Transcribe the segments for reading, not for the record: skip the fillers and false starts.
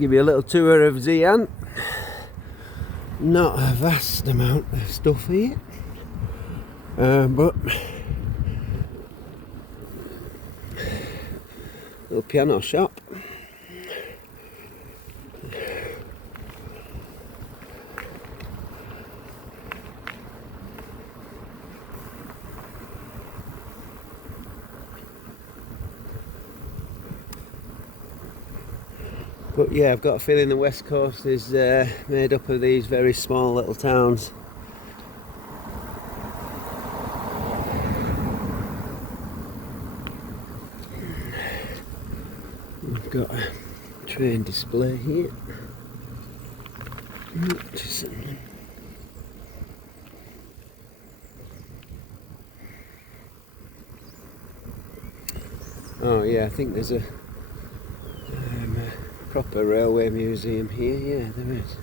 give you a little tour of Strahan. Not a vast amount of stuff here, but little piano shop. But yeah, I've got a feeling the west coast is made up of these very small little towns. We've got a train display here. Oh yeah, I think there's a proper railway museum here. Yeah, there is.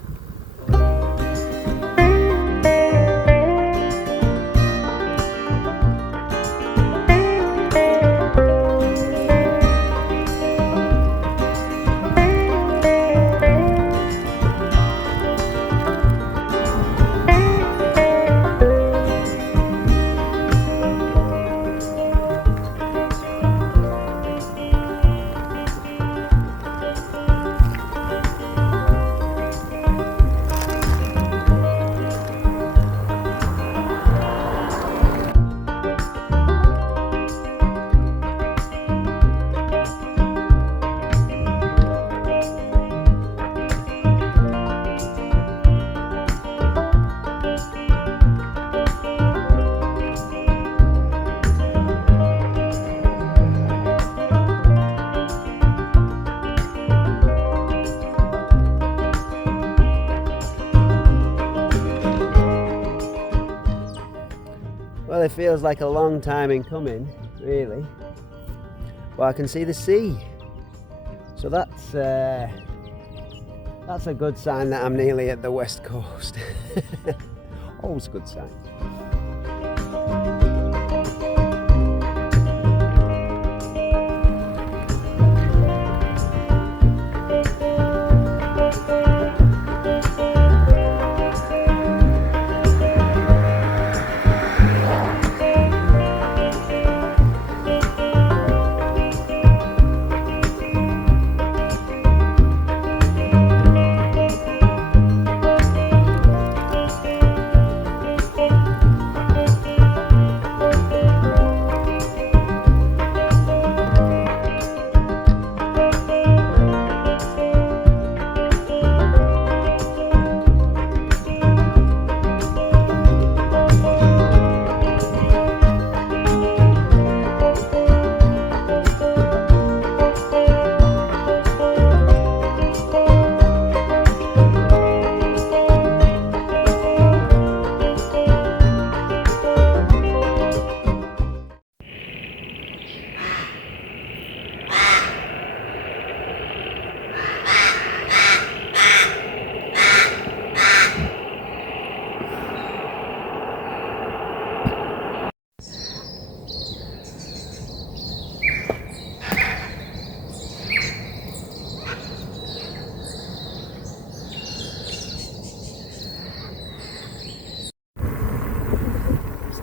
Well, it feels like a long time in coming, really. Well, I can see the sea, so that's a good sign that I'm nearly at the west coast. Always a good sign.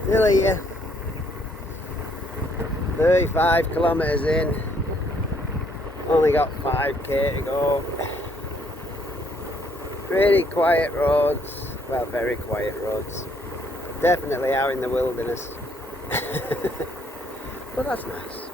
Still here, 35 kilometres in, only got 5k to go. Pretty quiet roads, well, very quiet roads, definitely out in the wilderness, but that's nice.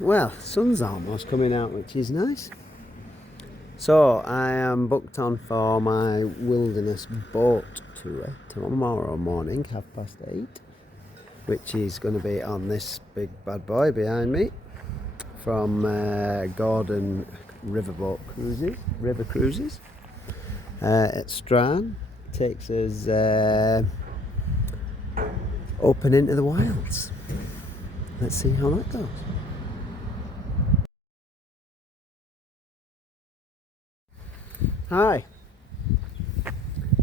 well, sun's almost coming out, which is nice. So I am booked on for my wilderness boat tour tomorrow morning, 8:30, which is going to be on this big bad boy behind me from Gordon River Cruises at Strahan. Takes us up and into the wilds. Let's see how that goes. Hi.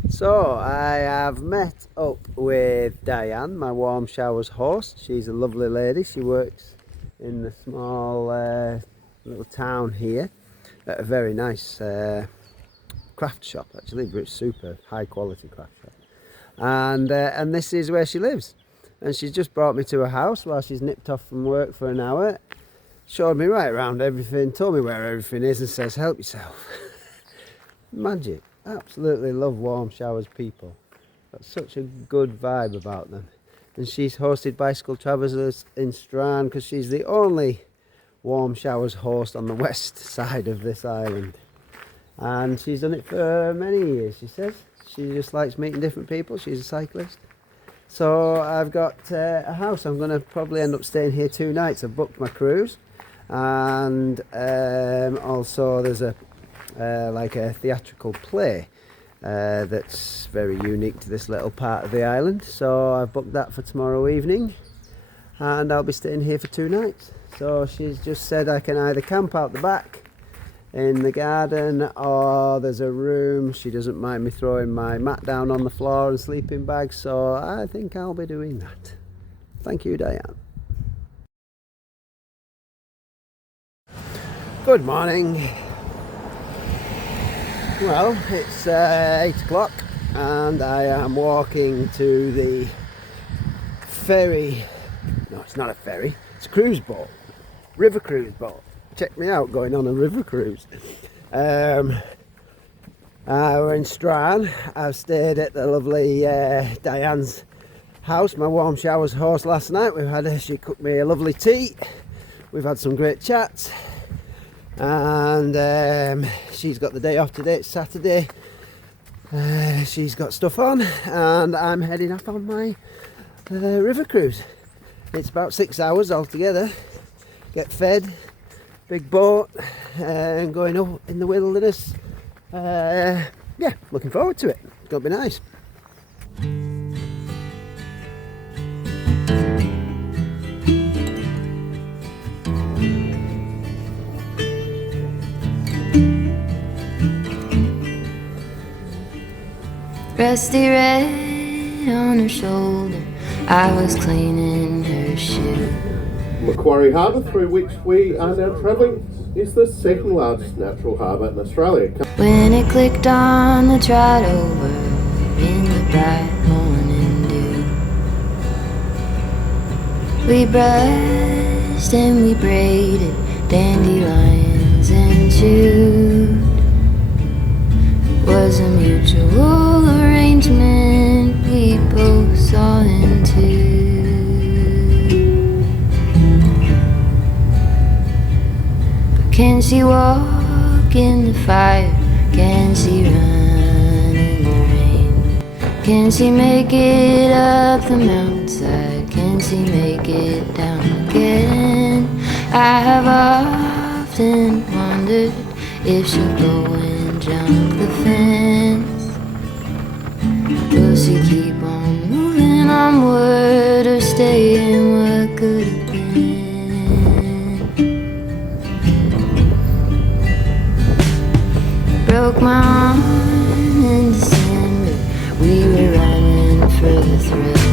So I have met up with Diane, my warm showers host. She's a lovely lady. She works in the small little town here at a very nice craft shop, actually, super high quality craft shop. And this is where she lives. And she's just brought me to her house while she's nipped off from work for an hour. Showed me right around everything, told me where everything is and says, help yourself. Magic. Absolutely love warm showers people. Got such a good vibe about them. And she's hosted bicycle travellers in Strahan because she's the only warm showers host on the west side of this island. And she's done it for many years, she says. She just likes meeting different people. She's a cyclist. So I've got a house. I'm going to probably end up staying here 2 nights. I've booked my cruise. And also there's a like a theatrical play that's very unique to this little part of the island, so I've booked that for tomorrow evening and I'll be staying here for 2 nights. So she's just said I can either camp out the back in the garden, or there's a room. She doesn't mind me throwing my mat down on the floor and sleeping bags, so I think I'll be doing that. Thank you, Diane. Good morning. Well, it's 8 o'clock and I am walking to the ferry. No, it's not a ferry, it's a cruise boat, river cruise boat. Check me out going on a river cruise. We're in Strahan. I've stayed at the lovely Diane's house, my warm showers host, last night. She cooked me a lovely tea. We've had some great chats. And she's got the day off today, it's Saturday. She's got stuff on and I'm heading off on my river cruise. It's about 6 hours altogether. Get fed, big boat, and going up in the wilderness. Yeah, looking forward to it. It's going to be nice. Rusty red on her shoulder, I was cleaning her shoe. Macquarie Harbour, through which we are now travelling, is the second largest natural harbour in Australia. When it clicked on the trot over in the bright morning dew, we brushed and we braided dandelions and chewed. Was a mutual arrangement we both saw into. But can she walk in the fire? Can she run in the rain? Can she make it up the mountainside? Can she make it down again? I have often wondered if she'll go and jump the fence. Will she keep on moving onward or stay in what could have been? Broke my arm in December, we were running for the thrill.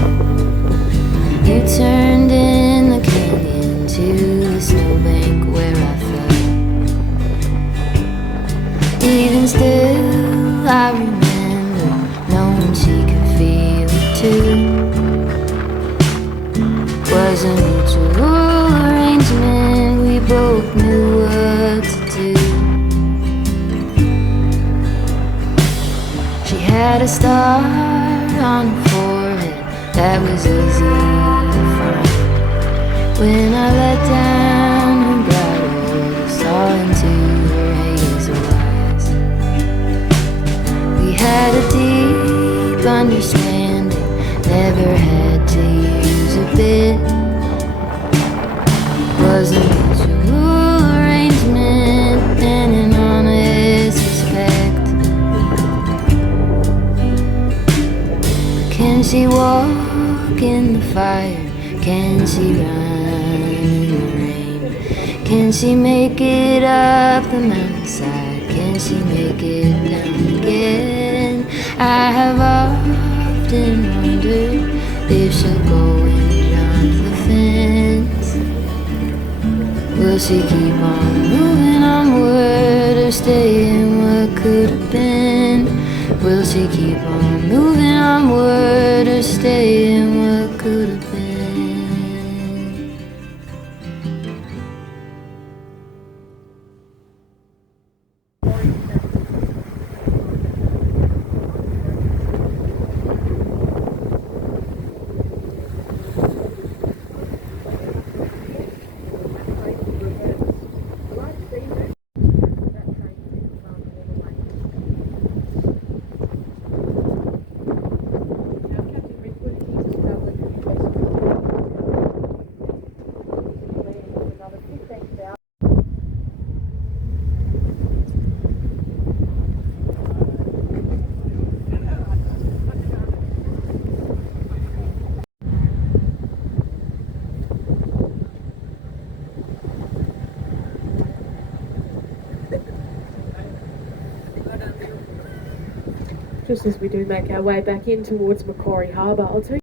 You turned in the canyon to the snowbank where I fell. Even still, I remember knowing she could feel it too. Was a mutual arrangement, we both knew what to do. She had a star on her forehead that was easy to find. When I let down her fire? Can she run in the rain? Can she make it up the mountainside? Can she make it down again? I have often wondered if she'll go and jump the fence. Will she keep on moving onward or stay in what could have been? Will she keep on moving onward or stay in what could have been? Just as we do make our way back in towards Macquarie Harbour, I'll tell you.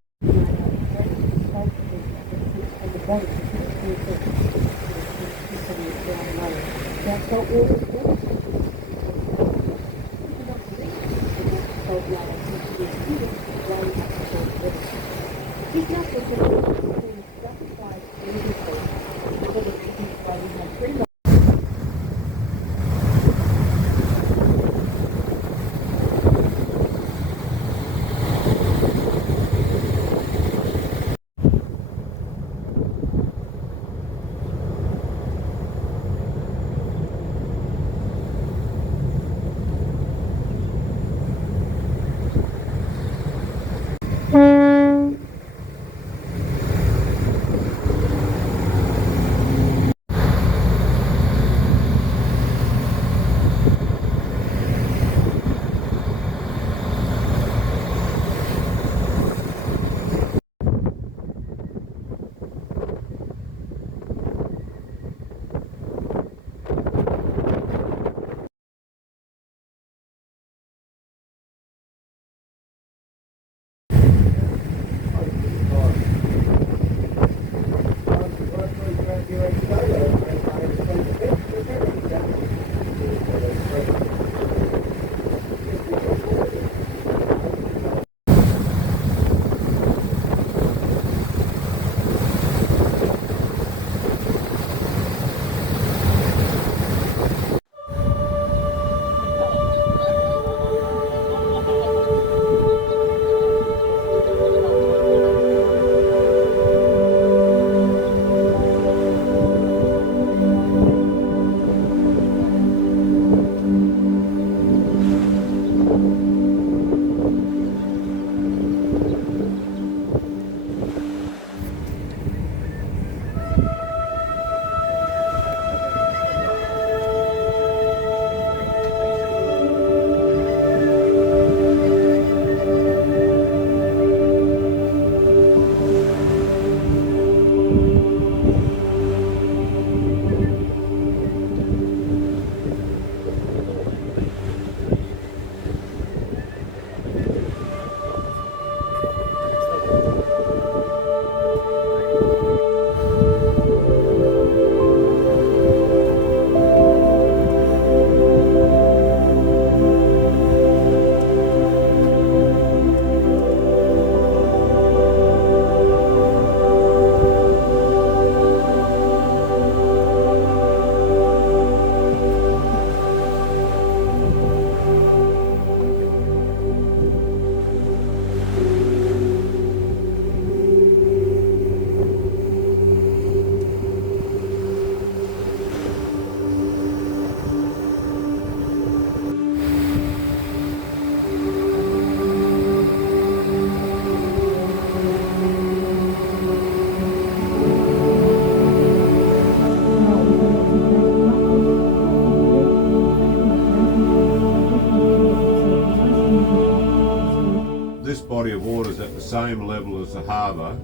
same level as the harbour,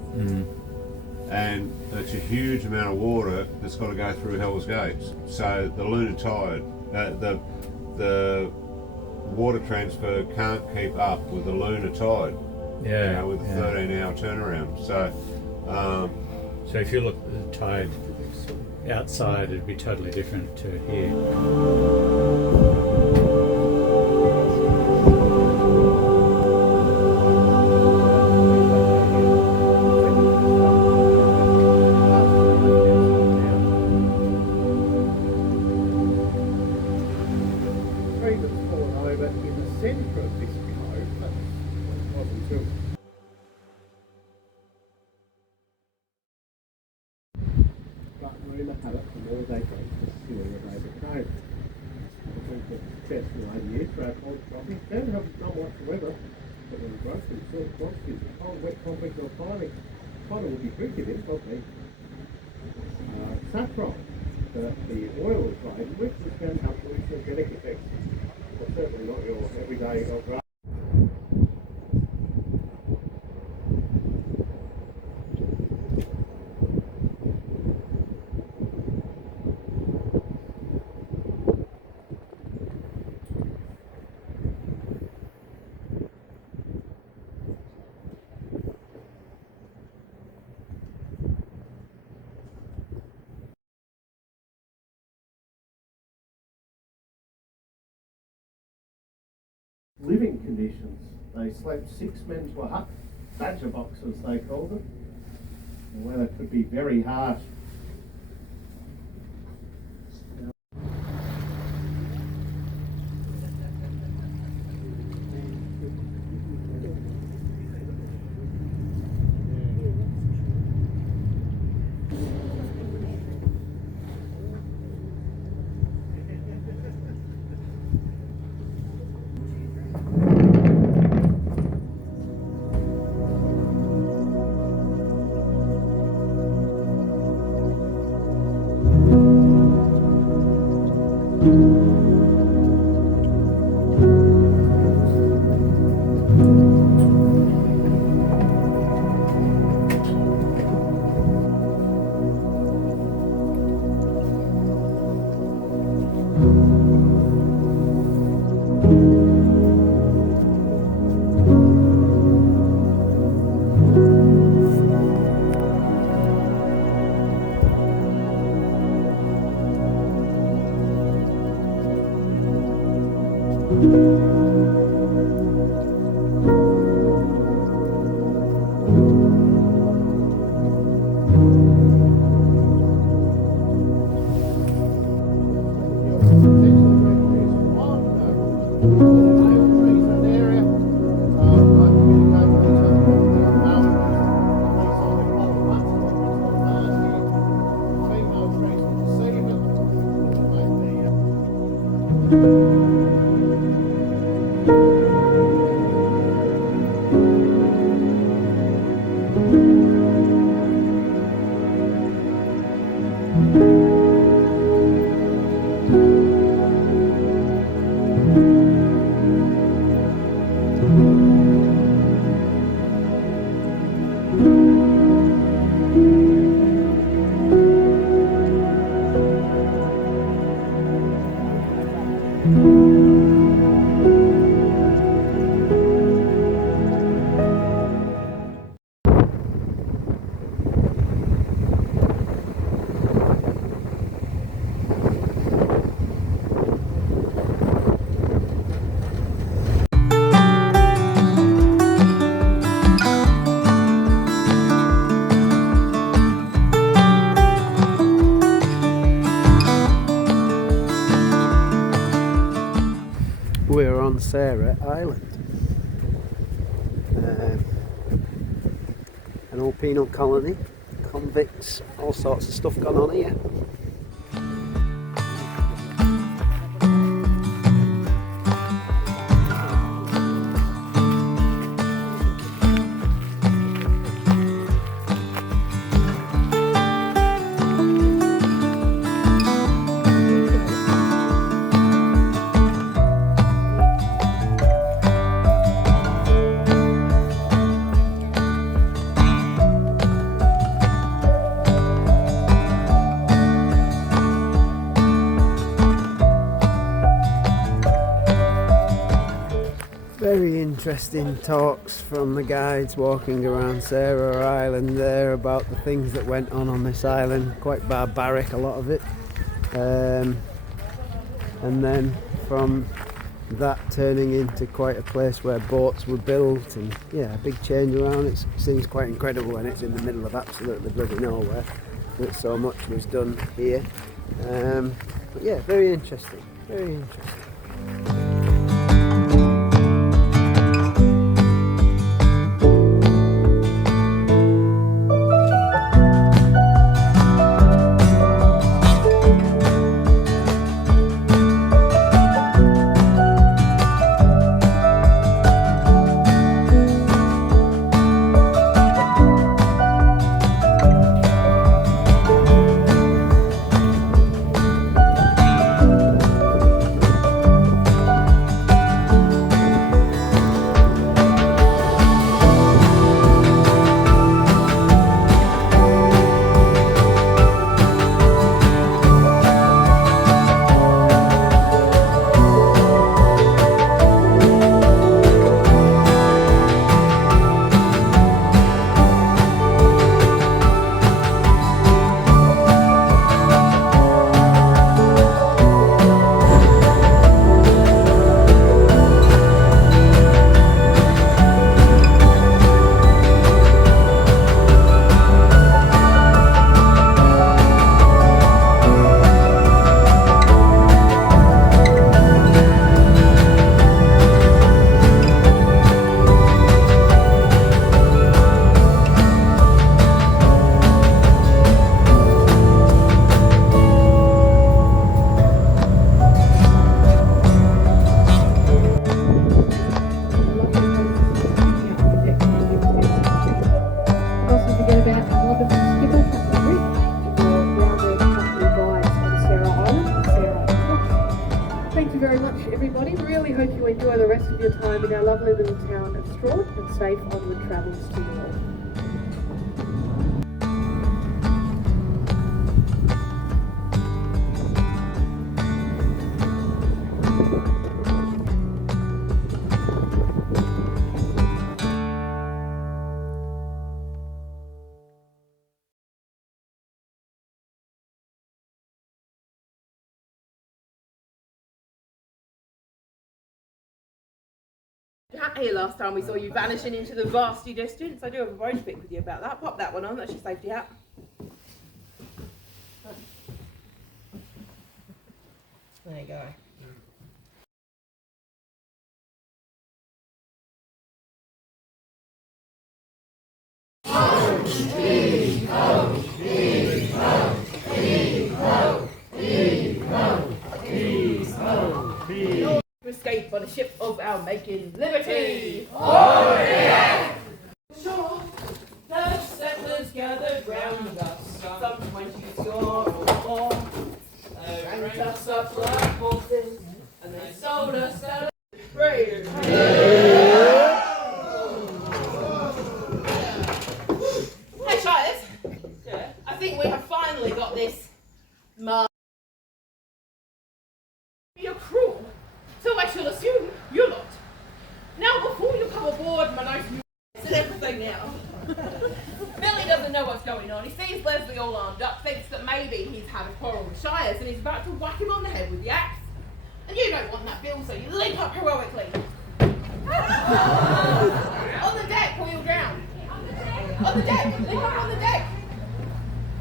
and it's a huge amount of water that's got to go through Hell's Gates. So the lunar tide, the water transfer can't keep up with the lunar tide. Yeah, you know, with a 13-hour turnaround. So, so if you look at the tide outside, it'd be totally different to here. Will be drinking it, probably. Saffron, the oil is made with, which can have hallucinogenic effects. But certainly not your everyday grass. Living conditions. They slept 6 men to a hut, badger boxes they called them. The weather could be very harsh. We're on Sarah Island, an old penal colony, convicts, all sorts of stuff going on here. very interesting talks from the guides walking around Sarah Island there about the things that went on this island. Quite barbaric, a lot of it. And then from that turning into quite a place where boats were built, and yeah, a big change around. It seems quite incredible when it's in the middle of absolutely bloody nowhere that so much was done here. But yeah, very interesting, very interesting. Enjoy the rest of your time in our lovely little town of Strahan, and safe onward travels to you all. Here last time we saw you vanishing into the vasty distance. I do have a voice bit with you about that. Pop that one on, that's your safety hat. There you go. To escape on a ship of our making, liberty! Oh yeah! Sure, the settlers gathered round us, some 20 score or more. They ranked us up like horses, and they sold us out of trade. Hey, Shires! Yeah, I think we have finally got this mark. You're cruel. So I shall assume you're not. Now, before you come aboard my nice new and everything now, Billy doesn't know what's going on. He sees Leslie all armed up, thinks that maybe he's had a quarrel with Shires, and he's about to whack him on the head with the axe. And you don't want that, Bill, so you leap up heroically. On the deck, or you'll drown. On the deck, leap up on the deck.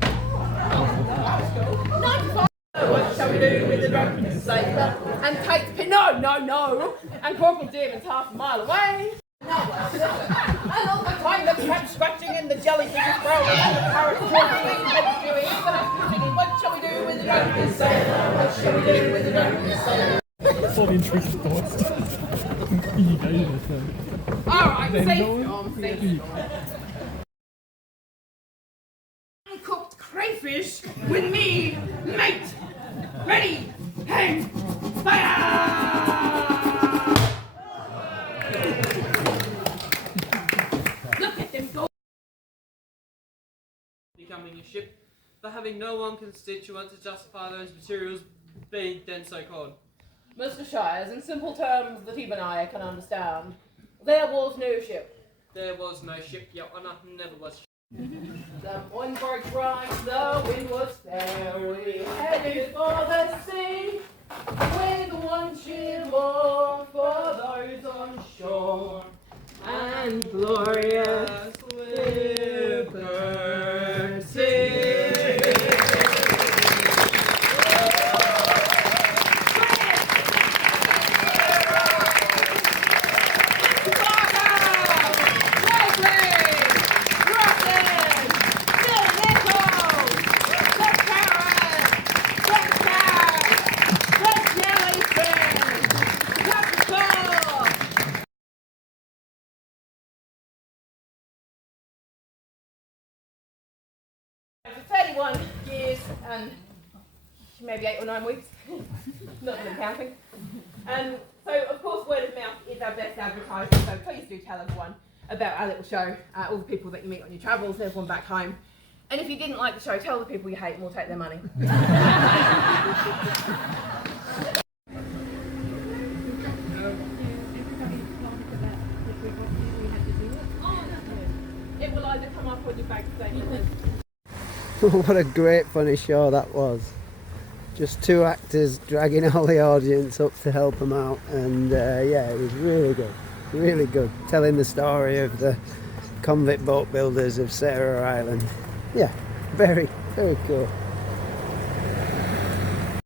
That was cool. 95. What shall we do with the drunken sailor? And Kate's pin. No, no, no. And Corporal Dearman's half a mile away. No, and all the time the crab scratching and the jellyfish is growing and the parrot talking and head chewing. So I'm thinking, what shall we do with the drunken sailor? What shall we do with the drunken sailor? That's not interesting thoughts. You go this Alright, safe Tom, safe Tom. I cooked crayfish with me, mate. Ready, hang, fire! Look at them go! Becoming a ship, but having no one constituent to justify those materials being then so called. Mr. Shires, in simple terms that even I can understand, There was no ship. There was no ship, Your Honour, never was. The wind broke right, the wind was fair. We headed for the sea with one cheer more for those on shore and glorious liberty. For 31 years and maybe 8 or 9 weeks, not even counting. So of course word of mouth is our best advertising, so please do tell everyone about our little show, all the people that you meet on your travels, everyone back home. And if you didn't like the show, tell the people you hate and we'll take their money. It will either come up or your bag statement. What a great funny show that was. Just two actors dragging all the audience up to help them out, and yeah, it was really good, telling the story of the convict boat builders of Sarah Island. Yeah, very cool.